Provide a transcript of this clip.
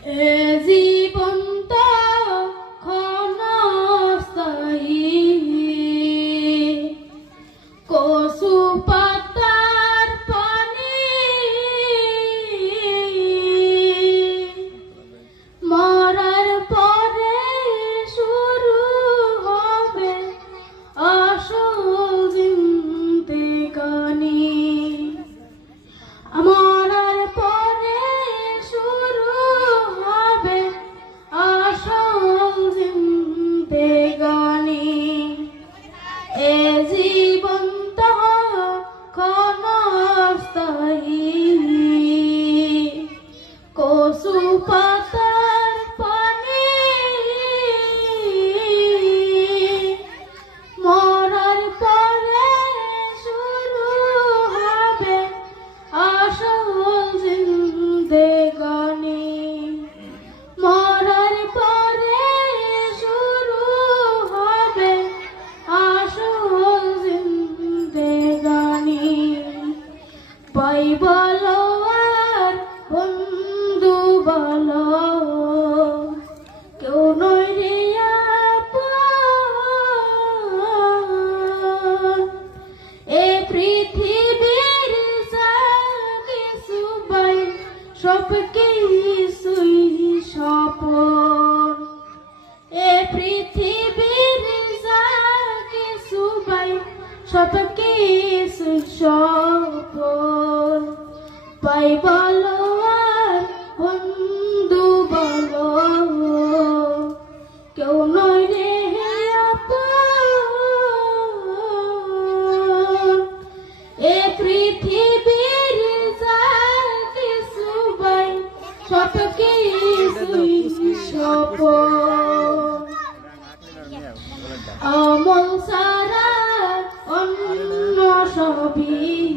এ জীবন তো ক্ষণস্থায়ী, কচু পাতার পানি মরার পরে শুরু হবে আসল জিন্দেগানি। মরার পরে শুরু হবে আসল জিন্দেগানি। এ জীবন তো ক্ষণস্থায়ী, কচু পাতার পানি মরার পরে শুরু হবে আসল জিন্দেগানি। মরার পরে শুরু হবে আসল জিন্দেগানি। ভাই বলো আর বন্ধু বলো, কেউ নয় রে আপন। এ পৃথিবীর যা কিছু পাই সব কিছুই স্বপন। এ পৃথিবীর যা কিছু পাই সব কিছুই স্বপন। পাই বলো আর বন্ধু বলো, কেউ নয় রে আপন। এ পৃথিবীর যা কিছু পাই সব কিছুই স্বপন। আমল ছাড়া অন্য সবই